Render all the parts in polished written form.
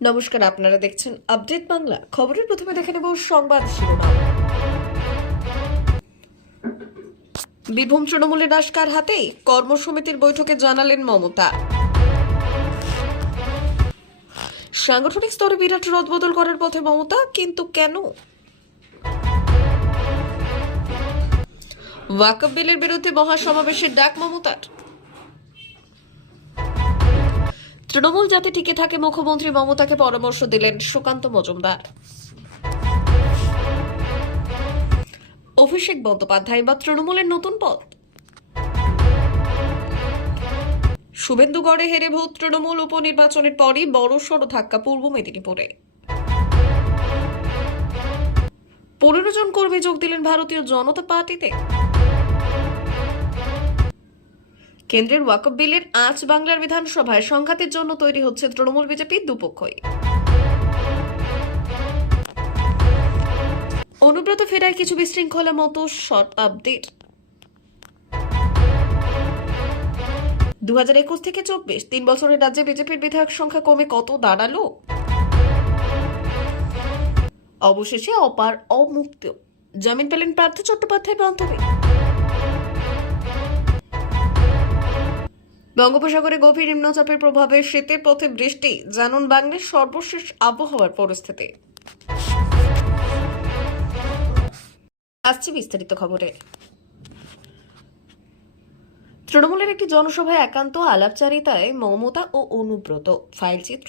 নমস্কার, আপনারা দেখছেন আপডেট বাংলা। খবরের প্রথমে দেখে নেব সংবাদ শিরোনাম। বীরভূম তৃণমূলের রাশ কার হাতে? কর্মসমিতির বৈঠকে জানালেন মমতা। সাংগঠনিক স্তরে বিরাট রদবদল করার পথে মমতা, কিন্তু কেন? ওয়াকফ বিলের বিরুদ্ধে মহাসমাবেশের ডাক মমতার। তৃণমূল যাতে টিকে থাকে, মুখ্যমন্ত্রী মমতাকে পরামর্শ দিলেন সুকান্ত মজুমদার। অভিষেক বন্দ্যোপাধ্যায় বা তৃণমূলের নতুন পথ। শুভেন্দুগড়ে হেরে ভূত তৃণমূল, উপনির্বাচনের পরই বড়সড় ধাক্কা পূর্ব মেদিনীপুরে। 15 জন কর্মী যোগ দিলেন ভারতীয় জনতা পার্টিতে। কেন্দ্রের ওয়াকফ বিলের আজ বাংলার বিধানসভায় সংঘাতের জন্য তৈরি হচ্ছে তৃণমূল বিজেপি দুপক্ষই। অনুব্রত ফেরায় কিছু বিশৃঙ্খলা মতো শর্ট আপডেট। 2021 থেকে 24 3 বছরের রাজ্যে বিজেপির বিধায়ক সংখ্যা কমে কত দাঁড়ালো? অবশেষে অপার অমুক্ত জামিন পেলেন পার্থ চট্টোপাধ্যায় বান্ধবী। বঙ্গোপসাগরে গভীর নিম্নচাপের প্রভাবে শীতের পথে বৃষ্টি, জানুন বাংলার সর্বশেষ আবহাওয়ার পরিস্থিতি। আসছে বিস্তারিত খবরে। তৃণমূলের একটি জনসভায় একান্ত আলাপচারিতায় মমতা ও অনুব্রত, ফাইল চিত্র।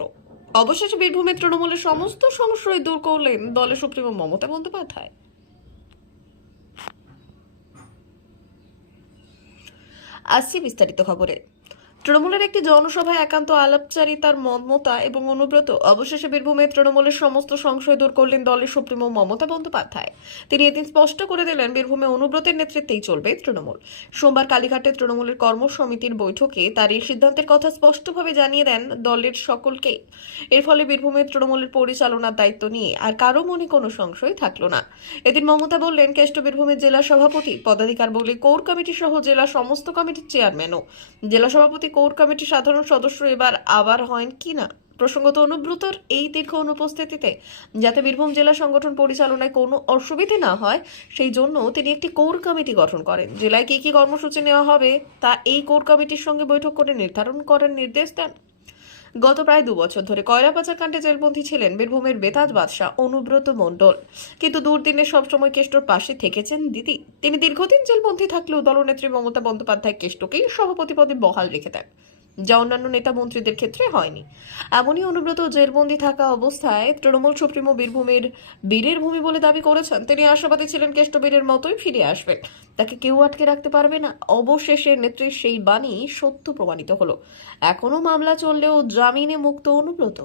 অবশেষে বীরভূমে তৃণমূলের সমস্ত সংশয় দূর করলেন দলের সুপ্রিমো মমতা বন্দ্যোপাধ্যায়। আসছি বিস্তারিত খবরে। তৃণমূলের একটি জনসভায় একান্ত আলাপচারিতার মমতা এবং অনুব্রত অবশেষে বীরভূমে তৃণমূলের সমস্ত সংশয় দূর করলেন দলের সুপ্রিমো মমতা বন্দ্যোপাধ্যায়। তিনি এদিন স্পষ্ট করে দিলেন, বীরভূমে অনুব্রতের নেতৃত্বেই চলবে তৃণমূল। সোমবার কালীঘাটে তৃণমূলের কর্মসমিতির বৈঠকে তার এই সিদ্ধান্তের কথা স্পষ্টভাবে জানিয়ে দেন দলের সকলকে। এর ফলে বীরভূমে তৃণমূলের পরিচালনার দায়িত্ব নিয়ে আর কারো মনে কোনো সংশয় থাকলো না। এদিন মমতা বললেন, কেষ্ট বীরভূমের জেলা সভাপতি পদাধিকার বলে কোর কমিটি সহ জেলা সমস্ত কমিটির চেয়ারম্যানও জেলা সভাপতি কোর কমিটির সাধারণ সদস্য এবার আবার হন কিনা। প্রসঙ্গত, অনুব্রতর এই দীর্ঘ অনুপস্থিতিতে যাতে বীরভূম জেলা সংগঠন পরিচালনায় কোনো অসুবিধে না হয়, সেই জন্য তিনি একটি কোর কমিটি গঠন করেন। জেলায় কি কি কর্মসূচি নেওয়া হবে তা এই কোর কমিটির সঙ্গে বৈঠক করে নির্ধারণ করার নির্দেশ দেন। গত প্রায় 2 বছর ধরে কয়লা পাচার কাণ্ডে জেলবন্দী ছিলেন বীরভূমের বেতাজ বাদশাহ অনুব্রত মণ্ডল, কিন্তু দুর্দিনে সবসময় কেষ্টর পাশে থেকেছেন দিদি। তিনি দীর্ঘদিন জেলবন্দী থাকলেও দলনেত্রী মমতা বন্দ্যোপাধ্যায় কেষ্টকেই সভাপতি পদে বহাল রেখে দেন, যা অন্যান্য নেতা মন্ত্রীদের ক্ষেত্রে হয়নি। এমনই অনুব্রত জেলবন্দী থাকা অবস্থায় তৃণমূল সুপ্রিমো বীরভূমের বীরের ভূমি বলে দাবি করেছেন। তিনি আশাবাদী ছিলেন কেষ্ট বীরের মতোই ফিরে আসবেন, তাকে কেউ আটকে রাখতে পারবে না। অবশেষে নেত্রীর সেই বাণী সত্য প্রমাণিত হলো। এখনো মামলা চললেও জামিনে মুক্ত অনুব্রত।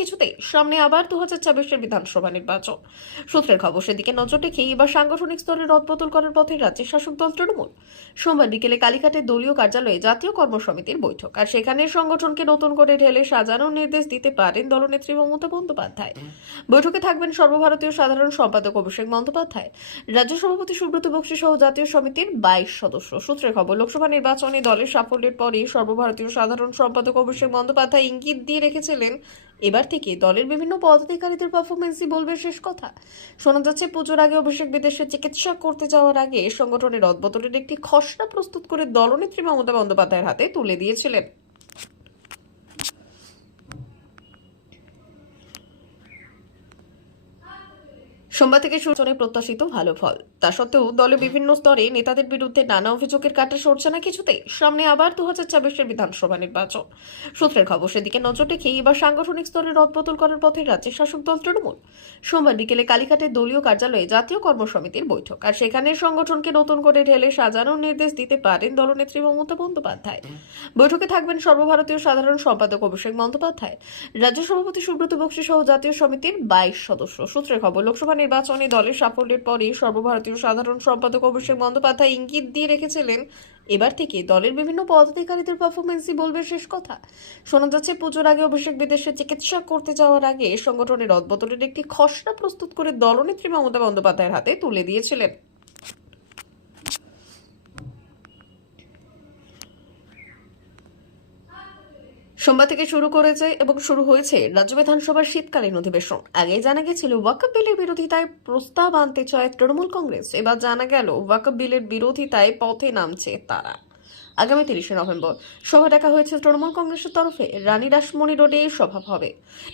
কিছুতেই সামনে আবার 2024 বিধানসভা নির্বাচন। সূত্রের খবর, সেদিকে নজর রেখে এবার সাংগঠনিক স্তরে রদবদল করার পথে রাজ্যের শাসক দল তৃণমূল। সোমবার বিকেলে কালীঘাটের দলীয় কার্যালয়ে জাতীয় কর্মসমিতির বৈঠক, আর সেখানে সংগঠনকে নতুন করে ঢেলে সাজানোর নির্দেশ দিতে পারেন দলনেত্রী মমতা বন্দ্যোপাধ্যায়। বৈঠকে থাকবেন সর্বভারতীয় সাধারণ সম্পাদক অভিষেক বন্দ্যোপাধ্যায়, রাজ্য সভাপতি সুব্রত বক্সী সহ জাতীয় সমিতির 22 সদস্য। সূত্রের খবর, লোকসভা নির্বাচনে দলের সাফল্যের পরই সর্বভারতীয় সাধারণ সম্পাদক অভিষেক বন্দ্যোপাধ্যায় ইঙ্গিত দিয়ে রেখেছিলেন, এবার থেকে দলের বিভিন্ন পদাধিকারীদের পারফরমেন্সই বলবে শেষ কথা। শোনা যাচ্ছে, পুজোর আগে অভিষেক বিদেশে চিকিৎসা করতে যাওয়ার আগে সংগঠনের রদবদলের একটি খসড়া প্রস্তুত করে দলনেত্রী মমতা বন্দ্যোপাধ্যায়ের হাতে তুলে দিয়েছিলেন। সোমবার থেকে শুরু প্রত্যাশিত ভালো ফল। তা সত্ত্বেও দলের বিভিন্ন স্তরে নেতাদের বিরুদ্ধে নানা অভিযোগের কাঁটা সরছে না কিছুতেই। সামনে আবার 2024 বিধানসভা নির্বাচন। সূত্রের খবর, সেদিকে নজর রেখে এবার সাংগঠনিক স্তরে রদবদল করার পথে রাজ্যের শাসক দল তৃণমূল। সোমবার বিকেলে কালীঘাটের দলীয় কার্যালয়ে জাতীয় কর্মসমিতির বৈঠক, আর সেখানে সংগঠনকে নতুন করে ঢেলে সাজানোর নির্দেশ দিতে পারেন দলনেত্রী মমতা বন্দ্যোপাধ্যায়। বৈঠকে থাকবেন সর্বভারতীয় সাধারণ সম্পাদক অভিষেক বন্দ্যোপাধ্যায়, রাজ্য সভাপতি সুব্রত বক্সী সহ জাতীয় সমিতির 22 সদস্য। সূত্রের খবর, লোকসভা নির্বাচনে দলের সাফল্যের পরই সর্বভারতীয় সাধারণ সম্পাদক অভিষেক বন্দ্যোপাধ্যায় ইঙ্গিত দিয়ে রেখেছিলেন, এবার থেকে দলের বিভিন্ন পদাধিকারীদের পারফরমেন্সই বলবে শেষ কথা। শোনা যাচ্ছে, পুজোর আগে অভিষেক বিদেশে চিকিৎসা করতে যাওয়ার আগে সংগঠনের রদবদলের একটি খসড়া প্রস্তুত করে দলনেত্রী মমতা বন্দ্যোপাধ্যায়ের হাতে তুলে দিয়েছিলেন। সোমবার থেকে শুরু হয়েছে রাজ্য বিধানসভার শীতকালীন অধিবেশন। আগেই জানা গেছিল ওয়াকফ বিলের বিরোধিতায় প্রস্তাব আনতে চায় তৃণমূল কংগ্রেস। এবার জানা গেল ওয়াকফ বিলের বিরোধিতায় পথে নামছে তারা। আগামী 30শে নভেম্বর সভা ডাকা হয়েছে তৃণমূল কংগ্রেসের তরফে। রানী রাসমণি রোডে সভা হবে।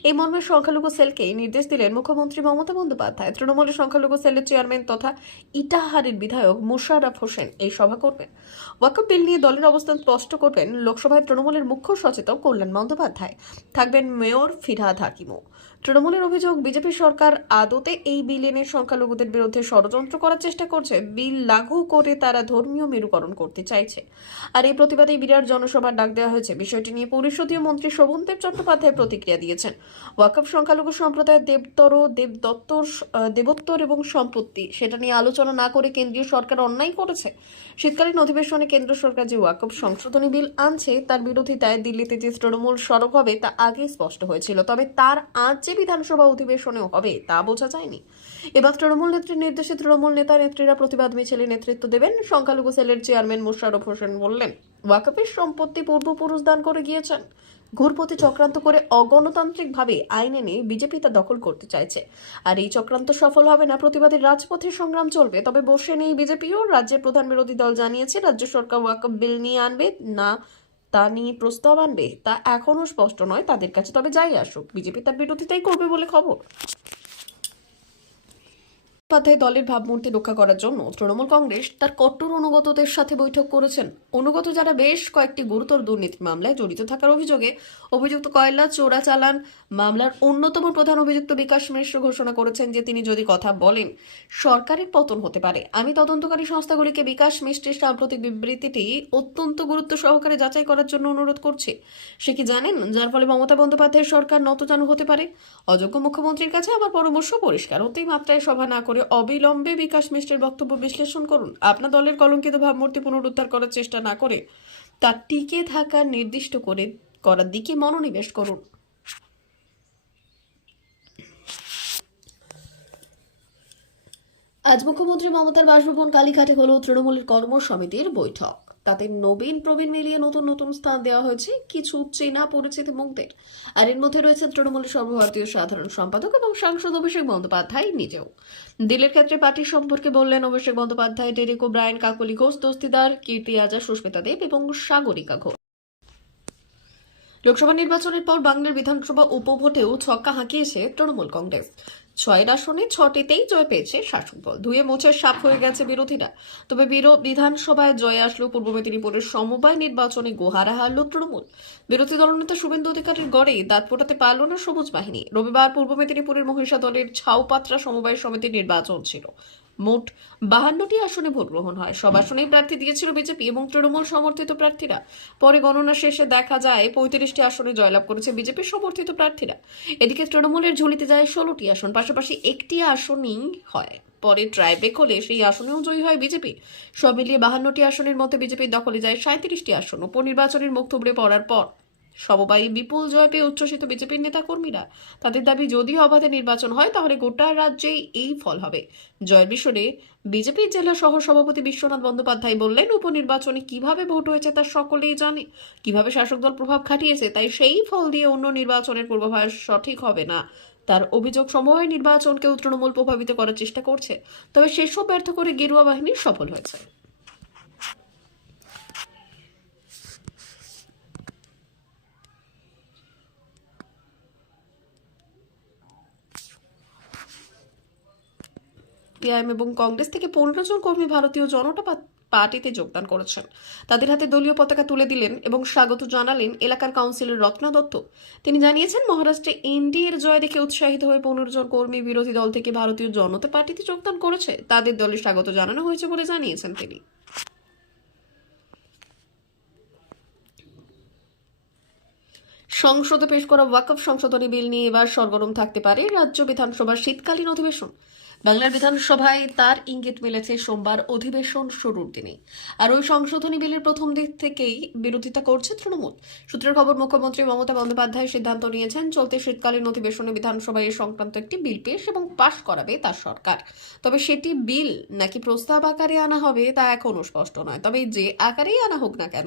এই মর্মে সংখ্যালঘু সেলকে নির্দেশ দিলেন মুখ্যমন্ত্রী মমতা বন্দ্যোপাধ্যায়। তৃণমূলের সংখ্যালঘু সেলের চেয়ারম্যান তথা ইটাহারের বিধায়ক মোশাররফ হোসেন এই সভা করবেন। ওয়াকফ বিল নিয়ে দলের অবস্থান স্পষ্ট করবেন লোকসভায় তৃণমূলের মুখ্য সচেতক কল্যাণ বন্দ্যোপাধ্যায়। থাকবেন মেয়র ফিরহাদ হাকিমও। তৃণমূলের অভিযোগ, বিজেপি সরকার আদতে এই বিল এনে সংখ্যালঘুদের বিরুদ্ধে ষড়যন্ত্র করার চেষ্টা করছে। বিল লাগু করে তারা ধর্মীয় মেরুকরণ করতে চাইছে। আর এই প্রতিবাদে বিরাট জনসভার ডাক দেওয়া হয়েছে। বিষয়টি নিয়ে পরিষদীয় মন্ত্রী শোভনদেব চট্টোপাধ্যায় প্রতিক্রিয়া দিয়েছেন। ওয়াকফ সংখ্যালঘু সম্প্রদায়ের দেবোত্তর এবং সম্পত্তি, সেটা নিয়ে আলোচনা না করে কেন্দ্রীয় সরকার অন্যায় করেছে। শীতকালীন অধিবেশনে কেন্দ্র সরকার যে ওয়াকফ সংশোধনী বিল আনছে তার বিরোধিতায় দিল্লিতে যে তৃণমূল সরব হবে তা আগেই স্পষ্ট হয়েছিল। তবে তার আজ যে বিধানসভা অধিবেশনেও হবে তা বোঝা যায়নি। এবার তৃণমূল নেত্রীর নির্দেশে তৃণমূল নেত্রীরা প্রতিবাদ মিছিলে নেতৃত্ব দেবেন। সংখ্যালঘু সেলের চেয়ারম্যান মোশাররফ হোসেন বললেন, ওয়াকফের সম্পত্তি পূর্বপুরুষ দান করে গিয়েছেন। ঘুরপথে চক্রান্ত করে অগণতান্ত্রিকভাবে আইন এনে বিজেপি তা দখল করতে চাইছে। আর এই চক্রান্ত সফল হবে না। প্রতিবাদের রাজপথে সংগ্রাম চলবে। তবে বসে নেই বিজেপিও। রাজ্যের প্রধান বিরোধী দল জানিয়েছে রাজ্য সরকার ওয়াকফ বিল নিয়ে আনবে না তা নিয়ে প্রস্তাব আনবে তা এখনো স্পষ্ট নয় তাদের কাছে। তবে যাই আসুক, বিজেপি তার বিরোধিতাই করবে বলে খবর। দলের ভাবমূর্তি রক্ষা করার জন্য তৃণমূল কংগ্রেস তার কট্টর অনুগতদের সাথে বৈঠক করেছেন। অনুগত যারা বেশ কয়েকটি গুরুতর দুর্নীতি মামলায় জড়িত থাকার অভিযোগে অভিযুক্ত কয়লা চোরাচালান মামলার অন্যতম প্রধান অভিযুক্ত বিকাশ মিশ্র ঘোষণা করেছেন যে তিনি যদি কথা বলেন সরকারের পতন হতে পারে। আমি তদন্তকারী সংস্থাগুলিকে বিকাশ মিশ্রের সাম্প্রতিক বিবৃতিটি অত্যন্ত গুরুত্ব সহকারে যাচাই করার জন্য অনুরোধ করছি। সে কি জানেন যার ফলে মমতা বন্দ্যোপাধ্যায়ের সরকার নতজানু হতে পারে? অযোগ্য মুখ্যমন্ত্রীর কাছে আমার পরামর্শ পরিষ্কার, অতি মাত্রায় সভা না করে অবিলম্বে বিকাশ মিশ্রের বক্তব্য বিশ্লেষণ করুন। আপনার দলের কলঙ্কিত ভাবমূর্তি পুনরুদ্ধার করার চেষ্টা না করে তা টিকে থাকার নির্দিষ্ট করার দিকে মনোনিবেশ করুন। আজ মুখ্যমন্ত্রী মমতার বাসভবন কালীঘাটে হলো তৃণমূলের কর্ম সমিতির বৈঠক। তাতে নবীন প্রবীণ মিলিয়ে নতুন নতুন স্থান দেওয়া হয়েছে কিছু চেনা পরিচিত মুখদের। আর এর মধ্যে রয়েছে তৃণমূলের সর্বভারতীয় সাধারণ সম্পাদক এবং সাংসদ অভিষেক বন্দ্যোপাধ্যায় নিজেও। দিল্লির ক্ষেত্রে পার্টির সম্পর্কে বললেন অভিষেক বন্দ্যোপাধ্যায়, ডেরেক ওব্রায়েন, কাকলি ঘোষ দস্তিদার, কীর্তি আজাদ, সুস্মিতা দেব এবং সাগরিকা ঘোষ। লোকসভা নির্বাচনের পর বাংলার বিধানসভা উপভোটেও ছক্কা হাঁকিয়েছে তৃণমূল কংগ্রেস। 6 আসনে 6টিতেই জয় পেয়েছে শাসক দল। ধুয়ে মুছে সাফ হয়ে গেছে বিরোধীরা। তবে বিধানসভায় জয় আসলেও পূর্ব মেদিনীপুরের সমবায় নির্বাচনে গোহারা হারল তৃণমূল। বিরোধী দলনেতা শুভেন্দু অধিকারীর গড়ে দাঁত ফোটাতে পারল না সবুজ বাহিনী। রবিবার পূর্ব মেদিনীপুরের মহিষা দলের ছাউপাত্রা সমবায় সমিতির নির্বাচন ছিল। মোট 52টি আসনে ভোট গ্রহণ হয়। সব আসনেই প্রার্থী দিয়েছিল বিজেপি এবং তৃণমূল সমর্থিত প্রার্থীরা। পরে গণনা শেষে দেখা যায় 35টি আসনে জয়লাভ করেছে বিজেপি সমর্থিত প্রার্থীরা। এদিকে তৃণমূলের ঝুলিতে যায় 16টি আসন, পাশাপাশি একটি আসনই হয়। পরে ট্রাইব্রেক হলে সেই আসনেও জয়ী হয় বিজেপি। সব মিলিয়ে 52টি আসনের মধ্যে বিজেপির দখলে যায় 37টি আসন। উপনির্বাচনের মুখ থুবড়ে পড়ার পর সমবায়ী বিপুল জয় পেয়ে উচ্ছ্বসিত বিজেপির নেতা কর্মীরা। তাদের দাবি, যদি অবাধে নির্বাচন হয় তাহলে গোটা রাজ্যেই এই ফল হবে। জয়ের বিষয়ে বিজেপির জেলা সহ সভাপতি বিশ্বনাথ বন্দ্যোপাধ্যায় বললেন, উপনির্বাচনে কিভাবে ভোট হয়েছে তা সকলেই জানে। কিভাবে শাসক দল প্রভাব খাটিয়েছে, তাই সেই ফল দিয়ে অন্য নির্বাচনের পূর্বাভাস সঠিক হবে না। তার অভিযোগ, সমবায় নির্বাচনকেও তৃণমূল প্রভাবিত করার চেষ্টা করছে। তবে সেসব ব্যর্থ করে গেরুয়া বাহিনী সফল হয়েছে। সিপিআইএম এবং কংগ্রেস থেকে 15 জন কর্মী ভারতীয় জনতা পার্টিতে যোগদান করেছেন। তাদের হাতে দলীয় পতাকা তুলে দিলেন এবং স্বাগত জানালেন এলাকার কাউন্সিলর রত্না দত্ত। তিনি জানিয়েছেন, মহারাষ্ট্রে এনডিএর জয় দেখে উৎসাহিত হয়ে 15 জন কর্মী বিরোধী দল থেকে ভারতীয় জনতা পার্টিতে যোগদান করেছে। তাদের দলে স্বাগত জানানো হয়েছে বলে জানিয়েছেন তিনি। সংসদে পেশ করা ওয়াকফ সংশোধনী বিল নিয়ে এবার সরগরম থাকতে পারে রাজ্য বিধানসভার শীতকালীন অধিবেশন। বাংলার বিধানসভায় তার ইঙ্গিত মিলেছে সোমবার অধিবেশন শুরুর দিনে। আর ওই সংশোধনী বিলের প্রথম দিক থেকেই বিরোধিতা করছে তৃণমূল। সূত্রের খবর, মুখ্যমন্ত্রী মমতা বন্দ্যোপাধ্যায় সিদ্ধান্ত নিয়েছেন চলতি শীতকালীন অধিবেশনে বিধানসভায় এ সংক্রান্ত একটি বিল পেশ এবং পাশ করাবে তার সরকার। তবে সেটি বিল নাকি প্রস্তাব আকারে আনা হবে তা এখনও স্পষ্ট নয়। তবে যে আকারেই আনা হোক না কেন,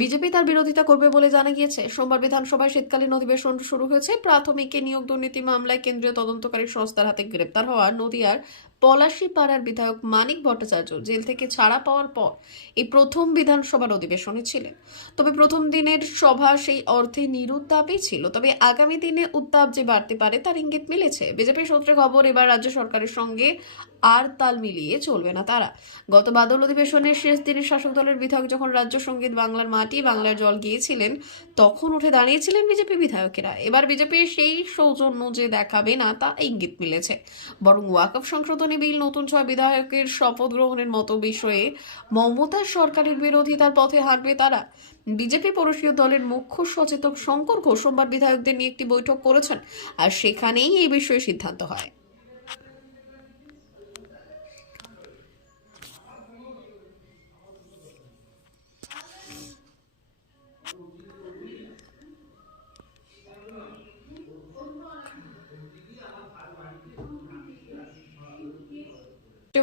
বিজেপি তার বিরোধিতা করবে বলে জানা গিয়েছে। সোমবার বিধানসভায় শীতকালীন অধিবেশন শুরু হয়েছে। প্রাথমিকে নিয়োগ দুর্নীতি মামলায় কেন্দ্রীয় তদন্তকারী সংস্থার হাতে গ্রেপ্তার হওয়া নদিয়ার পলাশীপাড়ার বিধায়ক মানিক ভট্টাচার্য জেল থেকে ছাড়া পাওয়ার পর এই প্রথম বিধানসভার অধিবেশনে ছিলেন। তবে প্রথম দিনের সভা সেই অর্থে নিরুত্তাপই ছিল। তবে আগামী দিনে উত্তাপ যে বাড়তে পারে তার ইঙ্গিত মিলেছে। বিজেপি সূত্রে খবর, এবার রাজ্য সরকারের সঙ্গে আর তাল মিলিয়ে চলবে না তারা। গত বাদল অধিবেশনের শেষ দিনে শাসক দলের বিধায়ক যখন রাজ্য সঙ্গীত বাংলার মাটি বাংলার জল গিয়েছিলেন, তখন উঠে দাঁড়িয়েছিলেন বিজেপি বিধায়কেরা। এবার বিজেপি সেই সৌজন্য যে দেখাবে না তা ইঙ্গিত মিলেছে। বরং ওয়াকফ সংশোধনী বিল, নতুন 6 বিধায়কের শপথ গ্রহণের মতো বিষয়ে মমতা সরকারের বিরোধিতার পথে হাঁটবে তারা। বিজেপি পরিষদীয় দলের মুখ্য সচেতক শঙ্কর ঘোষ সোমবার বিধায়কদের নিয়ে একটি বৈঠক করেছেন, আর সেখানেই এই বিষয়ে সিদ্ধান্ত হয়।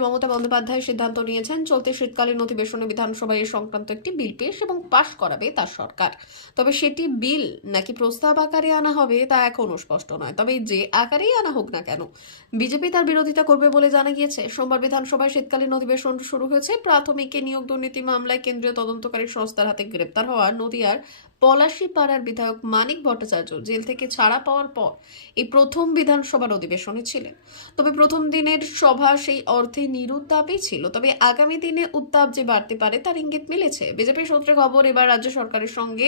মমতা বন্দ্যোপাধ্যায় সিদ্ধান্ত নিয়েছেন চলতি শীতকালীন অধিবেশনে বিধানসভায় এ সংক্রান্ত একটি বিল পেশ এবং পাশ করাবে তার সরকার। তবে সেটি বিল নাকি প্রস্তাব আকারে আনা হবে তা এখনও স্পষ্ট নয়। তবে যে আকারেই আনা হোক না কেন, বিজেপি তার বিরোধিতা করবে বলে জানা গিয়েছে। সোমবার বিধানসভায় শীতকালীন অধিবেশন শুরু হয়েছে। প্রাথমিকে নিয়োগ দুর্নীতি মামলায় কেন্দ্রীয় তদন্তকারী সংস্থার হাতে গ্রেপ্তার হওয়া নদিয়ার পলাশীপাড়ার বিধায়ক মানিক ভট্টাচার্য জেল থেকে ছাড়া পাওয়ার পর এই প্রথম বিধানসভার অধিবেশনে ছিলেন। তবে প্রথম দিনের সভা সেই অর্থে নিরুত্তাপই ছিল। তবে আগামী দিনে উত্তাপ যে বাড়তে পারে তার ইঙ্গিত মিলেছে। বিজেপি সূত্রে খবর, এবার রাজ্য সরকারের সঙ্গে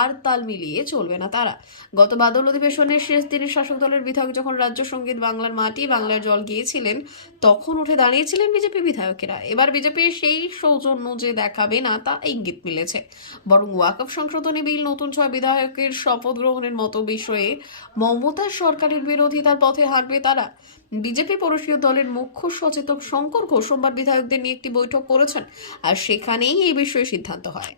আর তাল মিলিয়ে চলবে না তারা। গত বাদল অধিবেশনের শেষ দিনে শাসক দলের বিধায়ক যখন রাজ্য সঙ্গীত বাংলার মাটি বাংলার জল গিয়েছিলেন, তখন উঠে দাঁড়িয়েছিলেন বিজেপি বিধায়কেরা। এবার বিজেপি সেই সৌজন্য যে দেখাবে না তা ইঙ্গিত মিলেছে। বরং ওয়াকফ সংশোধনী বিল, নতুন 6 বিধায়কের শপথ গ্রহণের মতো বিষয়ে মমতা সরকারের বিরোধিতার পথে হাঁটবে তারা। বিজেপি পরিষদীয় দলের মুখ্য সচেতক শঙ্কর ঘোষ সোমবার বিধায়কদের নিয়ে একটি বৈঠক করেছেন, আর সেখানেই এই বিষয়ে সিদ্ধান্ত হয়।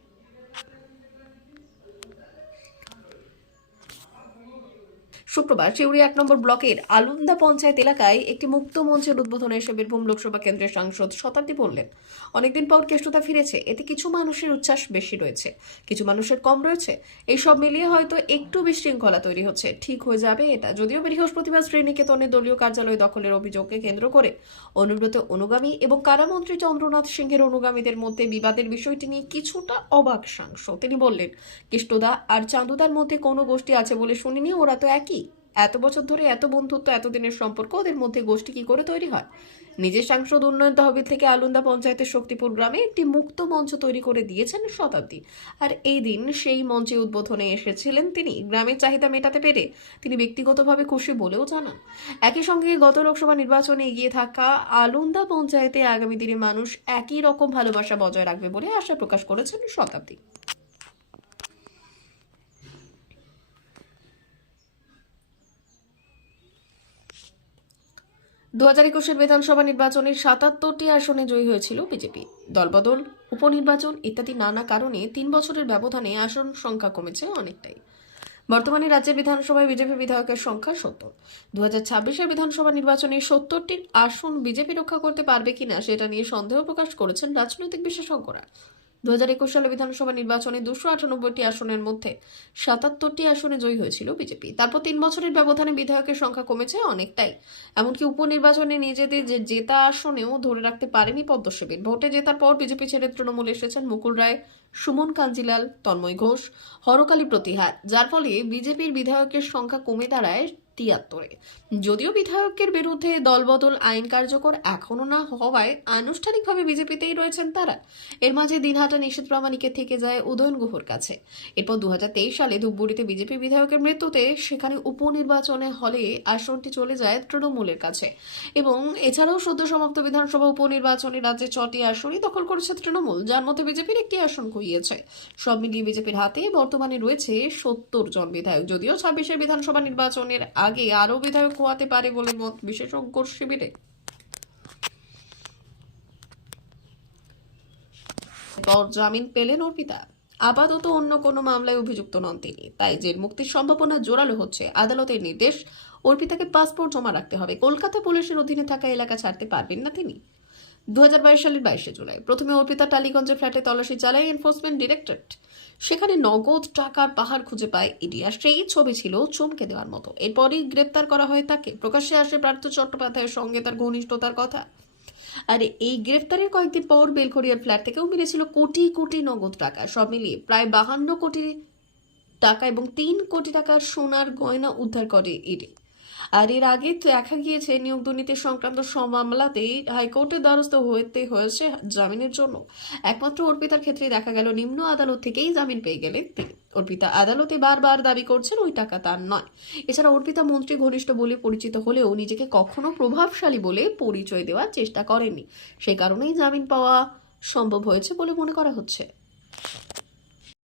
শুক্রবার সিউড়ি 1 নম্বর ব্লকের আলুন্দা পঞ্চায়েত এলাকায় একটি মুক্ত মঞ্চের উদ্বোধনে এসে বীরভূম লোকসভা কেন্দ্রের সাংসদ শতাব্দী বললেন, অনেকদিন পর কেষ্টতা ফিরেছে। এতে কিছু মানুষের উচ্ছ্বাস বেশি রয়েছে, কিছু মানুষের কম রয়েছে। এই সব মিলিয়ে হয়তো একটু বিশৃঙ্খলা তৈরি হচ্ছে। ঠিক হয়ে যাবে এটা। যদিও বৃহস্পতিবার শ্রীনিকেতনের দলীয় কার্যালয় দখলের অভিযোগকে কেন্দ্র করে অনুব্রত অনুগামী এবং কারামন্ত্রী চন্দ্রনাথ সিংহের অনুগামীদের মধ্যে বিবাদের বিষয়টি নিয়ে কিছুটা অবাক সাংসদ। তিনি বললেন, কেষ্টদা আর চাঁদুদার মধ্যে কোনো গোষ্ঠী আছে বলে শুনিনি। ওরা তো একই। এত বছর ধরে এত বন্ধুত্ব, এতদিনের সম্পর্ক, ওদের মধ্যে গোষ্ঠী কি করে তৈরি হয়? নিজের সাংসদ উন্নয়ন তহবিল থেকে আলুন্দা পঞ্চায়েতের শক্তিপুর গ্রামে একটি মুক্ত মঞ্চ তৈরি করে দিয়েছেন শতাব্দী। আর এই দিন সেই মঞ্চে উদ্বোধনে এসেছিলেন তিনি। গ্রামের চাহিদা মেটাতে পেরে তিনি ব্যক্তিগতভাবে খুশি বলেও জানান। একই সঙ্গে গত লোকসভা নির্বাচনে এগিয়ে থাকা আলুন্দা পঞ্চায়েতে আগামী দিনে মানুষ একই রকম ভালোবাসা বজায় রাখবে বলে আশা প্রকাশ করেছেন শতাব্দী। 2021 বিধানসভা নির্বাচনের 77টি আসনে জয়ী হয়েছিল বিজেপি। দলবদল, উপনির্বাচন ইত্যাদি নানা কারণে 3 বছরের ব্যবধানে আসন সংখ্যা কমেছে অনেকটাই। বর্তমানে রাজ্যের বিধানসভায় বিজেপি বিধায়কের সংখ্যা 70। 2026 বিধানসভা নির্বাচনে 70টি আসন বিজেপি রক্ষা করতে পারবে কিনা সেটা নিয়ে সন্দেহ প্রকাশ করেছেন রাজনৈতিক বিশেষজ্ঞরা। 2021 সালে বিধানসভা নির্বাচনে 298টি আসনের মধ্যে 77টি আসনে জয়ী হয়েছিল বিজেপি। তারপর 3 বছরের ব্যবধানে বিধায়কের সংখ্যা কমেছে অনেকটাই। এমনকি উপনির্বাচনে নিজেদের জেতা আসনেও ধরে রাখতে পারেনি পদ্মশিবির। ভোটে জেতার পর বিজেপি ছেড়ে তৃণমূলে এসেছেন মুকুল রায়, সুমন কাঞ্জিলাল, তন্ময় ঘোষ, হরকালী প্রতিহার, যার ফলে বিজেপির বিধায়কের সংখ্যা কমে দাঁড়ায় 73-এ। যদিও বিধায়কের বিরুদ্ধে দলবদল আইন কার্যকর এখনো না হওয়ায় আনুষ্ঠানিকভাবে বিজেপিতেই রয়েছেন তারা। এর মাঝে দিনহাটা নিশীথ প্রামাণিকের থেকে যায় উদয়ন গুহর কাছে। এরপর 2023 সালে ধূপগুড়িতে বিজেপি বিধায়কের মৃত্যুতে সেখানে উপনির্বাচনে হলে আসনটি চলে যায় তৃণমূলের কাছে। এবং এছাড়াও সদ্য সমাপ্ত বিধানসভা উপনির্বাচনে রাজ্যে 6টি আসনই দখল করেছে তৃণমূল, যার মধ্যে বিজেপির একটি আসন খুইয়েছে। সব মিলিয়ে বিজেপির হাতে বর্তমানে রয়েছে 70 জন বিধায়ক। যদিও 26 বিধানসভা নির্বাচনের আগে আরও বিধায়ক হওয়াতে পারে বলে মত বিশেষজ্ঞর শিবিরে। পর জামিন পেলেন অর্পিতা। আপাতত অন্য কোনো মামলায় অভিযুক্ত নন তিনি, তাই জেল মুক্তির সম্ভাবনা জোরালো হচ্ছে। আদালতের নির্দেশ, অর্পিতাকে পাসপোর্ট জমা রাখতে হবে। কলকাতা পুলিশের অধীনে থাকা এলাকা ছাড়তে পারবেন না তিনি। 2022 সালের 22শে জুলাই প্রথমে অর্পিতা টালিগঞ্জের ফ্ল্যাটে তল্লাশি চালায় এনফোর্সমেন্ট ডিরেক্টরেট। সেখানে নগদ টাকার পাহাড় খুঁজে পায় ইডি, আর সেই ছবি ছিল চমকে দেওয়ার মতো। এরপরই গ্রেপ্তার করা হয় তাকে। প্রকাশ্যে আসে পার্থ চট্টোপাধ্যায়ের সঙ্গে তার ঘনিষ্ঠতার কথা। আর এই গ্রেফতারের কয়েকদিন পর বেলঘড়িয়ার ফ্ল্যাট থেকেও মিলেছিল কোটি কোটি নগদ টাকা। সব মিলিয়ে প্রায় 52 কোটি টাকা এবং 3 কোটি টাকার সোনার গয়না উদ্ধার করে ইডি। আর এর আগে দেখা গিয়েছে নিয়োগ দুর্নীতি সংক্রান্ত সব মামলাতেই হাইকোর্টের দ্বারস্থ হতে হয়েছে জামিনের জন্য। একমাত্র অর্পিতার ক্ষেত্রে দেখা গেল নিম্ন আদালত থেকেই জামিন পেয়ে গেলেন তিনি। অর্পিতা আদালতে বারবার দাবি করছেন ওই টাকা তার নয়। এছাড়া অর্পিতা মন্ত্রী ঘনিষ্ঠ বলে পরিচিত হলেও নিজেকে কখনো প্রভাবশালী বলে পরিচয় দেওয়ার চেষ্টা করেননি। সেই কারণেই জামিন পাওয়া সম্ভব হয়েছে বলে মনে করা হচ্ছে।